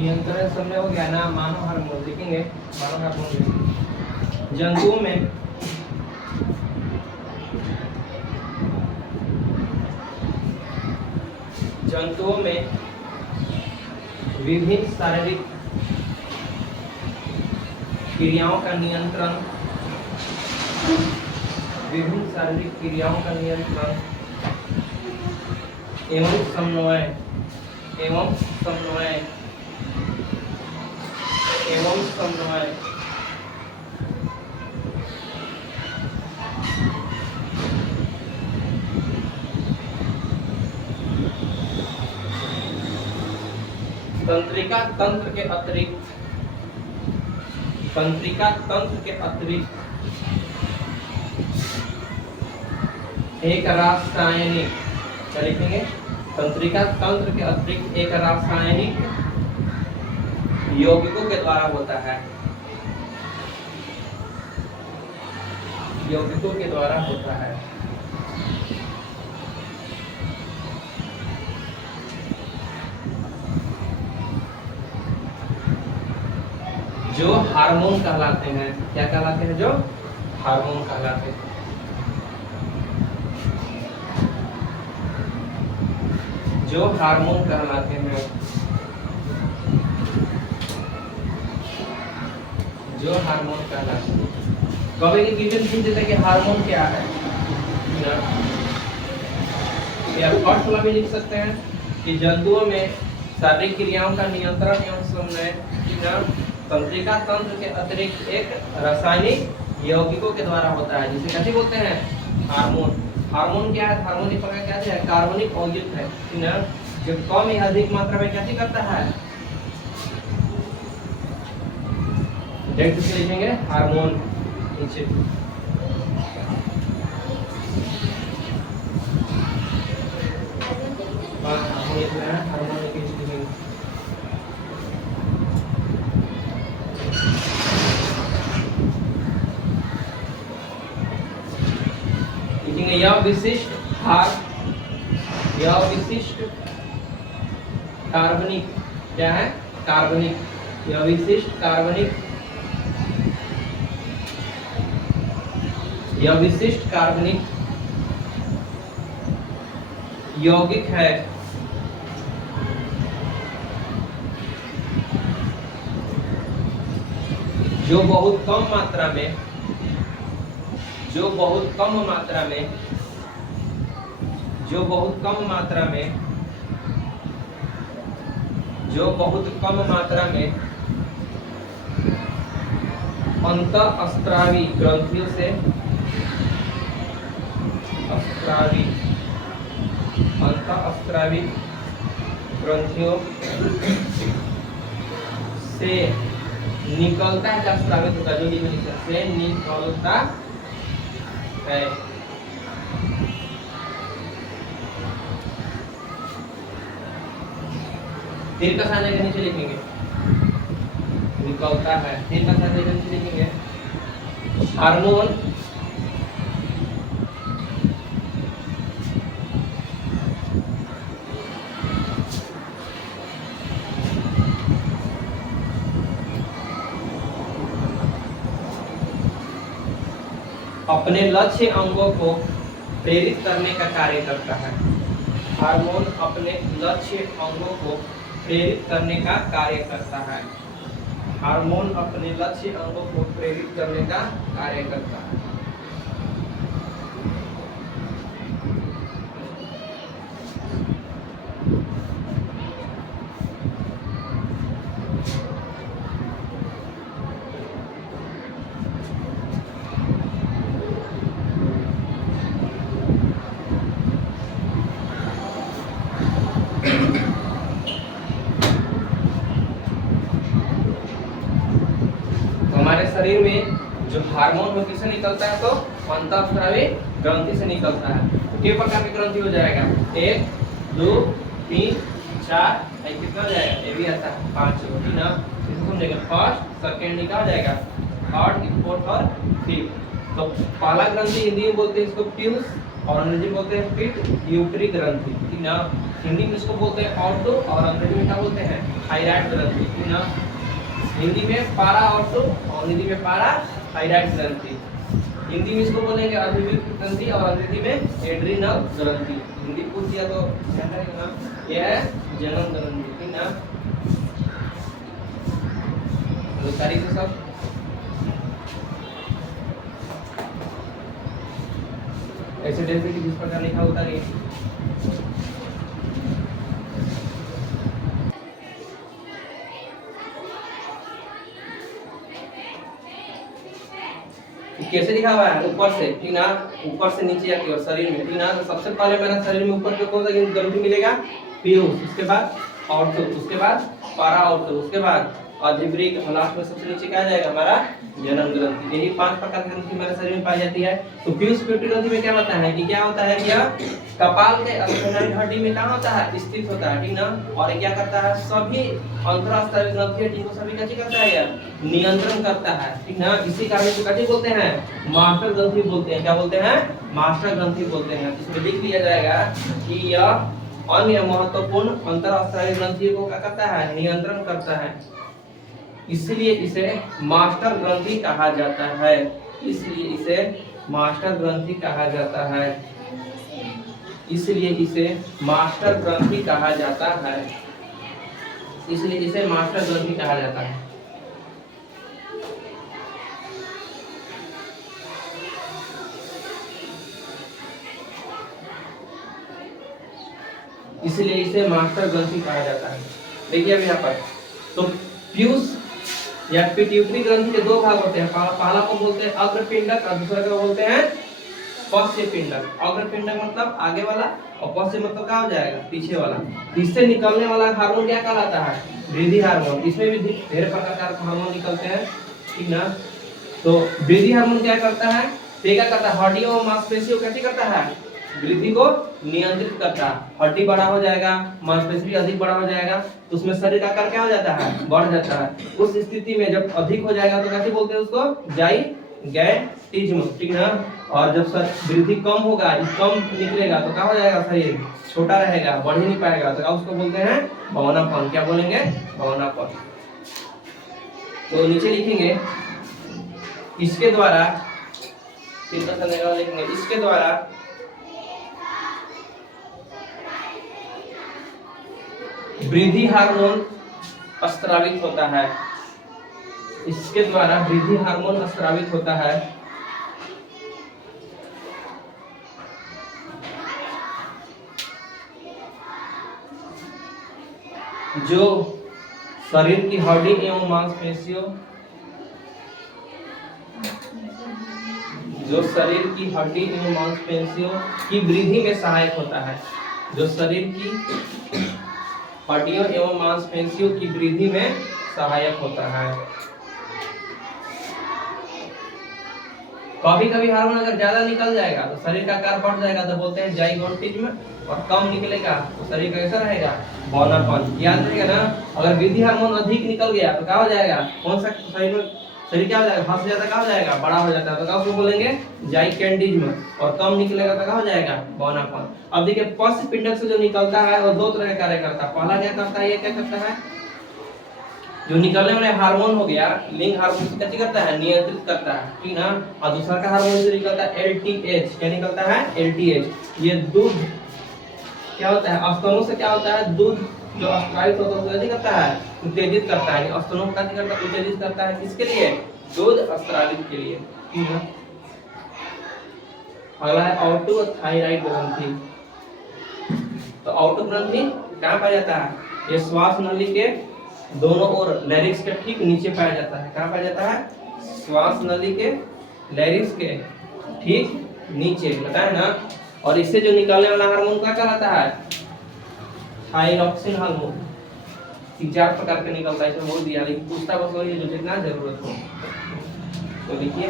नियंत्रण समय हो गया ना। मानव हार्मोन देखेंगे, मानव हार्मोन जंतुओं में विभिन्न शारीरिक क्रियाओं का नियंत्रण एवं समन्वय तंत्रिका तंत्र के अतिरिक्त एक रासायनिक, क्या लिखेंगे, तंत्रिका तंत्र के अतिरिक्त एक रासायनिक यौगिकों के द्वारा होता है, जो हार्मोन कहलाते हैं। क्या कहलाते हैं? जो हार्मोन कहलाते हैं। जो हार्मोन कहलाते हैं। कभी की क्वेश्चन पूछ देते कि हार्मोन क्या है, या फर्स्ट वाला भी लिख सकते हैं कि जंतुओं में शारीरिक क्रियाओं का नियंत्रण एवं समन्वय तंत्रिका तंत्र के अतिरिक्त एक रासायनिक यौगिकों के द्वारा होता है, जिसे कैसे बोलते हैं? हार्मोन। हार्मोन क्या है? हार्मोन एक प्रकार क्या है? कार्बनिक यौगिक है, जो कम या अधिक मात्रा में क्या करता है? डायरेक्ट से लिखेंगे हार्मोन नीचे। हार्मोन यह विशिष्ट कार्बनिक, क्या है? कार्बनिक। यह विशिष्ट कार्बनिक यौगिक है, जो बहुत कम मात्रा में अंतःस्रावी ग्रंथियों से निकलता है। स्रावित होता है, से निकलता है। तीर का साइन के नीचे लिखेंगे निकलता है। तीर का साइन के नीचे लिखेंगे हार्मोन अपने लक्ष्य अंगों को प्रेरित करने का कार्य करता है। हार्मोन अपने लक्ष्य अंगों को प्रेरित करने का कार्य करता है। हार्मोन अपने लक्ष्य अंगों को प्रेरित करने का कार्य करता है। शरीर में जो हार्मोन वो किससे निकलता है? तो अंतःस्रावी ग्रंथि से निकलता है। कितने प्रकार की ग्रंथि हो जाएगा? 1 2 3 4, कितना हो जाएगा? ये भी आता है 5 होती ना। इसको समझेंगे फर्स्ट सेकंड निकाल जाएगा, थर्ड फोर्थ और फिफ्थ। तो पहला ग्रंथि हिंदी में बोलते हैं इसको पीयूष, और अंग्रेजी में बोलते हैं पिट्यूटरी ग्रंथि, ठीक ना। हिंदी में इसको बोलते हैं ऑटो और अंग्रेजी में क्या बोलते हैं, थायराइड ग्रंथि, ठीक ना। हिंदी में पारा ऑटो और अंग्रेजी में पारा थायराइड ग्रंथि। हिंदी में इसको बोलेंगे अधिवृक्क ग्रंथि और अंग्रेजी में एड्रिनल ग्रंथि। हिंदी पूछ दिया तो ध्यान रखना, यह है जन्म ग्रंथि, ठीक ना। तारीख से सब ऐसे जैसे कि जिस प्रकार लिखा होता है। कैसे लिखा हुआ है, ऊपर से, ठीक ना, ऊपर से नीचे आके और शरीर में, ठीक ना। तो सबसे पहले मेरा शरीर में ऊपर पे कौन सा ग्रंथि मिलेगा, पीयूष, उसके बाद ऑर्थो, उसके बाद पारा ऑर्थो, उसके बाद अधिवृक्क, लास्ट में सबसे नीचे क्या आ जाएगा हमारा जन्म ग्रंथि। यही 5 प्रकार की ग्रंथि हमारे शरीर में पाई जाती है। तो पीयूष पिट्यूटरी ग्रंथि में क्या होता है कि क्या होता है, यह कपाल के स्फेनोइड हड्डी में कहाँ होता है, स्थित होता है, ठीक ना। और क्या करता है, सभी अंतरस्तरीय ग्रंथि जिनको सभी क्या करता है, यह नियंत्रण करता है, ठीक ना। इसी कारण इसको क्या बोलते हैं, मास्टर ग्रंथि बोलते हैं। क्या बोलते हैं, मास्टर ग्रंथि बोलते हैं। इसमें लिख लिया जाएगा कि यह अन्य महत्वपूर्ण अंतरस्तरीय ग्रंथियों को क्या करता है, नियंत्रण करता है, इसलिए इसे मास्टर ग्रंथि कहा जाता है। इसलिए इसे मास्टर ग्रंथि कहा जाता है। इसलिए इसे मास्टर ग्रंथि कहा जाता है। इसलिए इसे मास्टर ग्रंथि कहा जाता है। इसलिए इसे मास्टर ग्रंथि कहा जाता है। देखिए अब यहाँ पर तो पीयूष या पिट्यूटरी ग्रंथि के 2 भाग होते हैं। पहला को बोलते हैं अग्रपिंडक और दूसरा को बोलते हैं पश्च पिंडक। अग्रपिंडक मतलब आगे वाला और पश्च मतलब क्या हो जाएगा, पीछे वाला। इससे निकलने वाला हार्मोन क्या कहलाता है, वृद्धि हार्मोन। इसमें भी ढेर प्रकार के हार्मोन निकलते हैं, ठीक ना। तो वृद्धि हार्मोन क्या करता है, क्या करता है, हड्डियों और मांसपेशियों को क्या करता है, वृद्धि को नियंत्रित करता है। हड्डी बड़ा हो जाएगा, मांसपेशी भी अधिक बड़ा हो जाएगा, तो उसमें शरीर का आकार क्या हो जाता है, बढ़ जाता है। उस स्थिति में जब अधिक हो जाएगा तो कैसे बोलते हैं उसको, जाइगैटिज्म, ठीक ना। और जब वृद्धि कम होगा, कम निकलेगा तो क्या हो जाएगा, शरीर छोटा रहेगा, बढ़ ही नहीं पाएगा, तो उसको बोलते हैं बौनापन। क्या बोलेंगे, बौनापन। तो नीचे लिखेंगे इसके द्वारा, लिखेंगे इसके द्वारा वृद्धि हार्मोन स्रावित होता है। इसके द्वारा वृद्धि हार्मोन स्रावित होता है, जो शरीर की हड्डी एवं मांसपेशियों की वृद्धि में सहायक होता है। जो शरीर की हड्डियों एवं मांसपेशियों की वृद्धि में सहायक होता है। कभी कभी हार्मोन अगर ज्यादा निकल जाएगा तो शरीर का आकार बढ़ जाएगा, तो बोलते हैं जाइगोटिज्म। और कम निकलेगा तो शरीर कैसा रहेगा, बौनापन। याद रहेगा ना, अगर वृद्धि हार्मोन अधिक निकल गया तो क्या हो जाएगा, कौन सा शरीर क्या हो जाएगा, हाथ से ज्यादा क्या हो जाएगा, बड़ा हो जाता है, तो क्या उसको बोलेंगे, जाइगोटिज्म। और कम निकलेगा तो क्या हो जाएगा, बौनापन। अब देखिए पश्च पिंडक से जो निकलता है वो 2 तरह का कार्य करता है। पहला क्या करता है, ये क्या करता है, जो निकलने वाले हार्मोन हो गया, लिंग हार्मोन से क्या करता है, नियंत्रित करता है, ठीक ना। और दूसरा का हार्मोन से निकलता है LTH। क्या निकलता है, LTH। ये दूध क्या होता है, स्तनों से क्या होता है, दूध जो स्रावित होता है उसको क्या करता है, उत्तेजित करता है। स्तनों को क्या करता है, उत्तेजित करता है, किसके लिए, दूध स्रावित के लिए, ठीक है। अगला है ऑटो थायराइड ग्रंथि। तो ऑटो ग्रंथि कहाँ पाया जाता है, ये श्वास नली के दोनों ओर, लैरिक्स के ठीक नीचे पाया जाता है। कहाँ पाया जाता है, श्वास नली के लैरिक्स के ठीक नीचे, बताए ना। और इससे जो निकलने वाला हार्मोन क्या कहलाता है, थायरॉक्सिन हार्मोन। 3-4 प्रकार के निकलता है, इसमें बोल दिया, लेकिन पूछता बस वही जो जितना जरूरत हो। तो लिखिए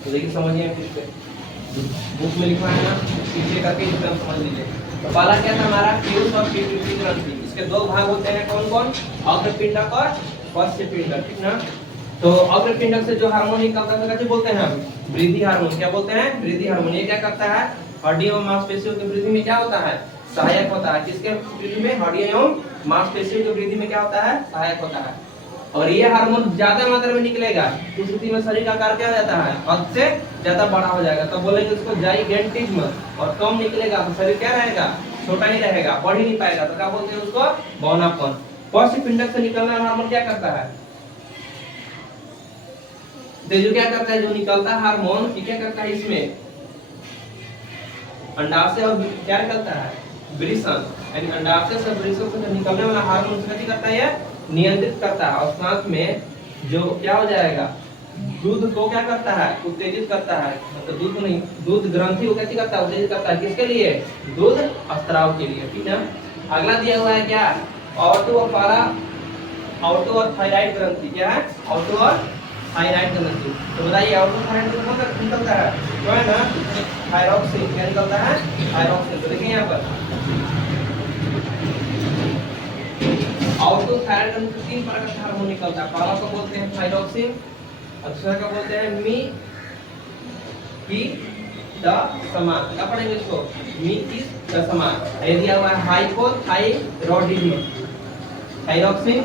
तो देखिए समझिए, फिर से बुक में लिखा है ना, पीछे करके एकदम समझ लीजिए। तो पहला क्या था हमारा, पीयूष और पिट्यूटरी ग्रंथि। इसके 2 भाग होते हैं, कौन कौन, अग्रपिंडक और पश्च पिंडक, ठीक ना। तो अग्रपिंडक से जो हार्मोन निकलता है कैसे बोलते हैं हम? वृद्धि हार्मोन। क्या बोलते हैं? वृद्धि हार्मोन। ये क्या करता है? हड्डी एवं मांसपेशियों की वृद्धि में क्या होता है? सहायक होता है। किसके वृद्धि में? हड्डी एवं मांसपेशियों की वृद्धि में क्या होता है? सहायक होता है। और ये हार्मोन ज्यादा मात्रा में निकलेगा तो उस स्थिति में शरीर का आकार क्या हो जाता है? हद से ज्यादा बड़ा हो जाएगा। तो बोलेंगे उसको जाइगेंटिज्म। और कम निकलेगा तो शरीर क्या रहेगा? छोटा ही रहेगा, बढ़ ही नहीं पाएगा। तो क्या बोलते हैं उसको? बौनापन। पश्च पिंडक से निकलने वाला हार्मोन क्या करता है? तो जो क्या करता है, जो निकलता है हार्मोन, ये क्या करता है? इसमें अंडाशय और क्या निकलता है? वृषण। यानी अंडाशय से वृषण से निकलने वाला हार्मोन क्या करता है? नियंत्रित करता है। और साथ में जो क्या हो जाएगा? दूध को क्या करता है? उत्तेजित करता है। मतलब दूध नहीं, दूध ग्रंथि को क्या करता है? उत्तेजित करता है। किसके लिए? दूध स्त्राव के लिए। ठीक है। अगला दिया हुआ है क्या? ऑटो और पारा, ऑटो और थायराइड ग्रंथि। क्या है? ऑटो और थायराइड ग्रंथि। तो बताइए ऑटो थायराइड कौन सा निकलता है? जो है ना थायरॉक्सिन। क्या निकलता है? थायरॉक्सिन। तो देखिए यहाँ पर ऑटो थायराइड ग्रंथि से 3 प्रकार का हार्मोन निकलता है। पहला को बोलते हैं थायरॉक्सिन, दूसरा को बोलते हैं मी की द समान। क्या पढ़ेंगे इसको? मी की द समान। ये दिया हुआ है हाइपोथायरॉयडिज्म। थायरॉक्सिन,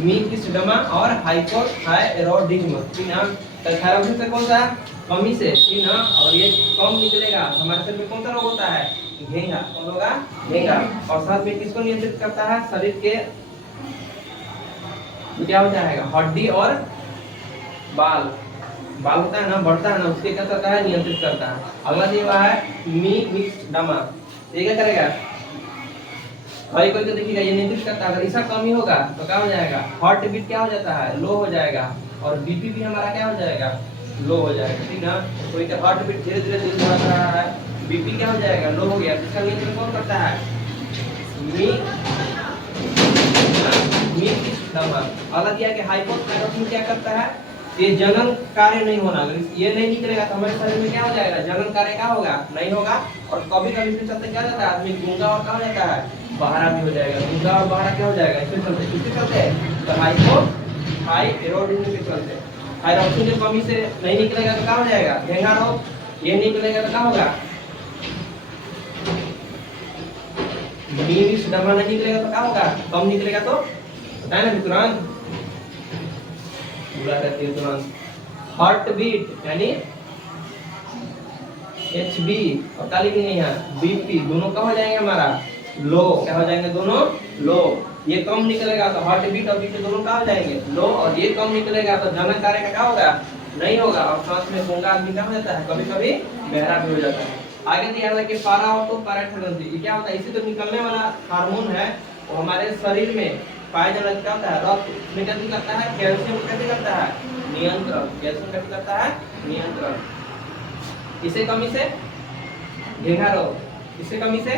मीकिस्डमा और हाइपोथायरॉयडिज्म। ठीक है। तो थायरॉक्सिन से कौन सा? कमी से। ठीक है। और ये कम निकलेगा। हमारे शरीर में कौन सा रोग होता है? घेंगा। कौन होगा? घेंगा। और साथ में किसको नियंत्रित करता है? शरीर के तो क्या हो जाएगा? हड्डी और बाल, बाल होता है ना, बढ़ता है ना, उसके क्या करता है? नियंत्रित करता है। अगला दिया हुआ है मीकिस्डमा। ये क्या करेगा? कोई कोई तो देखिएगा ये नियंत्रित करता है। अगर इसका कमी होगा तो क्या हो जाएगा? हार्ट बीट क्या हो जाता है? लो हो जाएगा। और बीपी भी हमारा क्या हो जाएगा? लो हो जाएगा। ठीक है। कोई का हार्ट बीट धीरे धीरे तेज बढ़ रहा है, बीपी क्या हो जाएगा? लो हो गया। इसका नियंत्रण कौन करता है? अगला दिया कि हाइपोथायरॉयडिज्म क्या करता है? ये जनन कार्य नहीं होना। अगर ये नहीं निकलेगा तो हमारे शरीर में क्या हो जाएगा? जनन कार्य क्या होगा? नहीं होगा। और कभी कभी इसके चलते क्या जाता है? आदमी गूंगा और क्या हो जाता है? बहरा भी हो जाएगा। गूंगा और बहरा क्या हो जाएगा? इसके चलते। किसके चलते? तो हाइपोथायरॉयडिज्म के चलते। थायरॉक्सिन की कमी से नहीं निकलेगा तो क्या हो जाएगा? घेंगा रोग। ये निकलेगा तो क्या होगा? मीकिस्डमा नहीं निकलेगा तो क्या होगा? कम निकलेगा तो बताए ना तुरंत पूरा करते हैं तुरंत। हार्ट बीट यानी एचबी और ताली भी नहीं है बीपी, दोनों क्या हो जाएंगे? हमारा लो। क्या हो जाएंगे? दोनों लो। ये कम निकलेगा तो हार्ट बीट और बीपी दोनों क्या हो जाएंगे? लो। और ये कम निकलेगा तो जनन कार्य का क्या होगा? नहीं होगा। और सांस में गूंगा आदमी क्या हो जाता है? कभी कभी बहरा भी हो जाता है। आगे दिया हुआ है कि पारा ऑटो पैराथायरॉयड। ये क्या होता है? इसी तो निकलने वाला हार्मोन है। वो हमारे शरीर में पाया जाने क्या होता है? रक्त में क्या करता है? कैल्शियम कैसे करता है? नियंत्रण। कैल्शियम कैसे करता है? नियंत्रण। इसे कमी से घेंगा रोग, इससे कमी से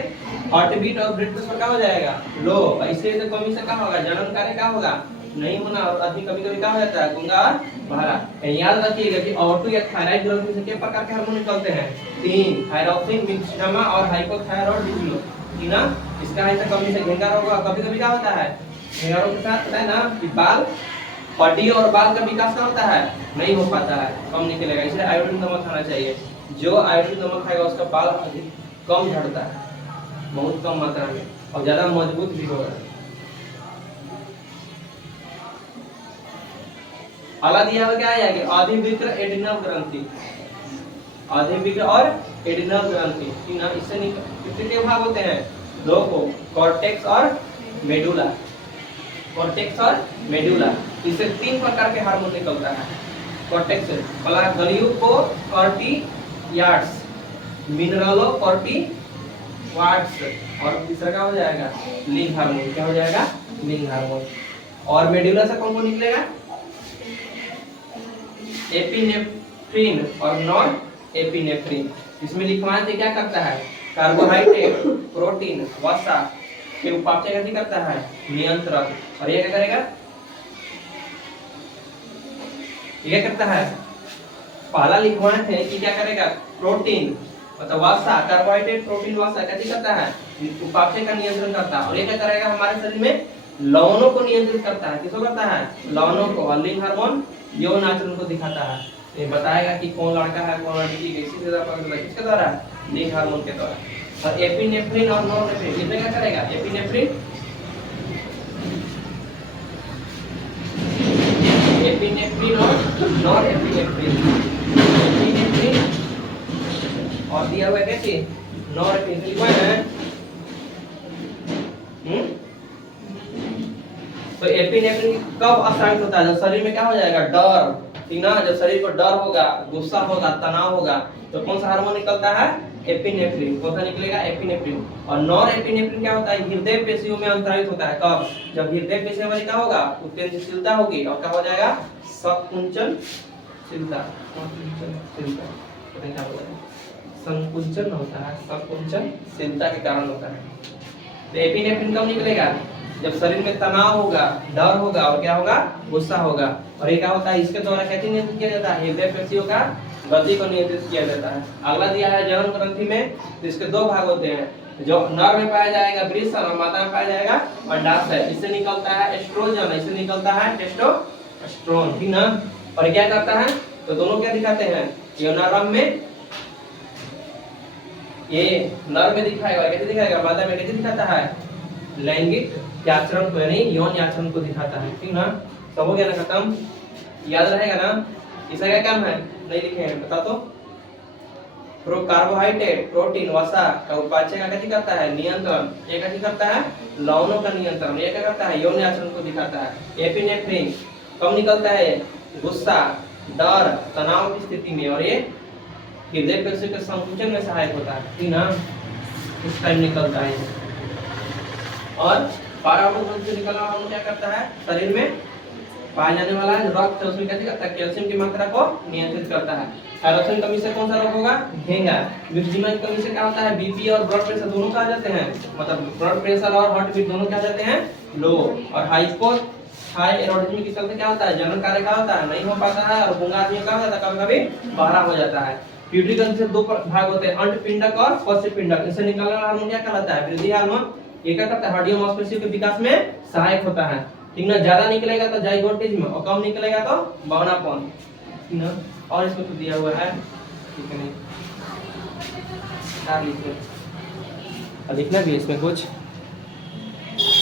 हार्ट बीट और ब्लड प्रेशर क्या हो जाएगा? लो। और इससे तो कमी से क्या होगा? जनन कार्य क्या होगा? नहीं होना। और आदमी कभी कभी क्या हो जाता है? गूंगा और बहरा। याद रखिएगा कि ऑटो या थायराइड ग्रंथि से कितने प्रकार के हार्मोन निकलते हैं? 3। थायरॉक्सिन, मीकिस्डमा और हाइपोथायरॉयडिज्म। ठीक ना। इसका ऐसा कमी से घेंगा रोग। कभी कभी क्या होता है? घेंगा रोग के साथ पता है ना कि बाल, हड्डी और बाल का विकास क्या होता है? नहीं हो पाता है, कम निकलेगा। इसलिए आयोडीन नमक खाना चाहिए। जो आयोडीन नमक खाएगा उसका बाल अधिक कम झड़ता है, बहुत कम मात्रा में, और ज्यादा मजबूत भी होगा। अगला दिया हुआ क्या है कि अधिवृक्क एडिनल ग्रंथि। अधिवृक्क और एडिनल ग्रंथि। ठीक ना। इससे कितने भाग होते हैं? 2 को, कॉर्टेक्स और मेडुला। कॉर्टेक्स और मेडुला। इससे 3 प्रकार के हार्मोन निकलता है कॉर्टेक्स से। पहला ग्लूकोकॉर्टियाड्स, मिनरलोकॉर्टियाड्स, और तीसरा क्या हो जाएगा? लिंग हार्मोन। क्या हो जाएगा? लिंग हार्मोन। और मेडुला से कौन कौन निकलेगा? एपिनेफ्रिन और नॉन एपिनेफ्रिन। इसमें लिखवाएं तो क्या करता है? कार्बोहाइड्रेट, प्रोटीन, वसा के उपापचय कैसे करता है? नियंत्रण। और ये क्या करेगा? ये क्या करता है? पहला लिखवाएं थे कि क्या करेगा? प्रोटीन मतलब वसा, कार्बोहाइड्रेट, प्रोटीन, वसा कैसे करता है? उपापचय का नियंत्रण करता है। और ये क्या करेगा? हमारे शरीर में लवणों को नियंत्रित करता है। किसको करता है? लवणों को। और लिंग हार्मोन यौन आचरण को दिखाता है। ये बताएगा कि कौन लड़का है कौन लड़की है, किसी तरह पता चलता किसके द्वारा? लिंग हार्मोन के द्वारा। और एपिनेफ्रिन और नॉरएपिनेफ्रिन, इसमें क्या करेगा? एपिनेफ्रिन और नॉरएपिनेफ्रिन, एपिनेफ्रिन और दिया हुआ है क्या चीज? नॉरएपिनेफ्रिन लिखा है। तो एपिनेफ्रिन कब असाइड होता है? जब शरीर में क्या हो जाएगा? डर, ठीक ना? जब शरीर को डर होगा, गुस्सा होगा, तनाव होगा, तो कौन सा हार्मोन निकलता है? एपिनेफ्रिन। कौन सा निकलेगा? एपिनेफ्रिन। और नॉरएपिनेफ्रिन क्या होता है? हृदय पेशियों में अंतरायित होता है। कब? जब हृदय पेशियों में क्या होगा? उत्तेजनशीलता होगी और क्या हो जाएगा? संकुचनशीलता, संकुचन होता है, संकुचनशीलता के कारण होता है। तो एपिनेफ्रिन कब निकलेगा? जब शरीर में तनाव होगा, डर होगा और क्या होगा? गुस्सा होगा। और ये क्या होता है? इसके द्वारा कैसे नियंत्रित किया जाता है? हृदय पेशियों का गति को नियंत्रित किया जाता है। अगला दिया है जनन ग्रंथि में, तो इसके दो भाग होते हैं। जो नर में पाया जाएगा वृषण और माता में पाया जाएगा अंडाशय। इससे निकलता है एस्ट्रोजन, इससे निकलता है टेस्टोस्टेरोन, ठीक ना? और क्या करता है? तो दोनों क्या दिखाते हैं? ये नर में, ये नर में दिखाएगा, कैसे दिखाएगा? मादा में कैसे दिखाता है? लैंगिक आचरण को, यानी यौन आचरण को दिखाता है, ठीक ना? सब हो गया ना? खत्म? याद रहेगा ना? इसका क्या काम है? नहीं लिखे हैं, बता तो। कार्बोहाइड्रेट, प्रोटीन, वसा का उपापचय का कैसे करता है? नियंत्रण। ये कैसे करता है? लवणों का नियंत्रण। ये क्या करता है? यौन आचरण को दिखाता है। एपिनेफ्रिन कब निकलता है? गुस्सा, डर, तनाव की स्थिति में। और ये हृदय पेशियों के संकुचन में सहायक होता है, ठीक ना? इस टाइम निकलता है। और पारावार्मक ग्रंथि से निकलना हार्मोन क्या करता है? शरीर में पाया जाने वाला है रक्त, उसमें कैसे करता है? कैल्शियम की मात्रा को नियंत्रित करता है। थायराइड कमी से कौन सा रोग होगा? घेंगा। विटामिन की कमी से क्या होता है? बीपी और ब्लड प्रेशर दोनों क्या आ जाते हैं? मतलब ब्लड प्रेशर और हार्ट बीट दोनों क्या आ जाते हैं? लो। और हाइपोथायरायडिज्म के चलते क्या होता है? जनन कार्य क्या होता है? नहीं हो पाता है। और गूंगा आदमी का होता है, कभी-कभी बहरा हो जाता है। प्यूबिक ग्रंथि से दो भाग होते हैं, अंडपिंडक और पश्चपिंडक। इससे निकलने वाला हार्मोन क्या कहलाता है? वृद्धि हार्मोन। ये क्या करता है? हड्डियों मांसपेशियों के विकास में सहायक होता है, ठीक ना? ज्यादा निकलेगा तो जाइगोटिज्म और कम निकलेगा तो बौनापन, ठीक ना? और इसमें तो दिया हुआ है, ठीक है? नहीं लिखना भी इसमें कुछ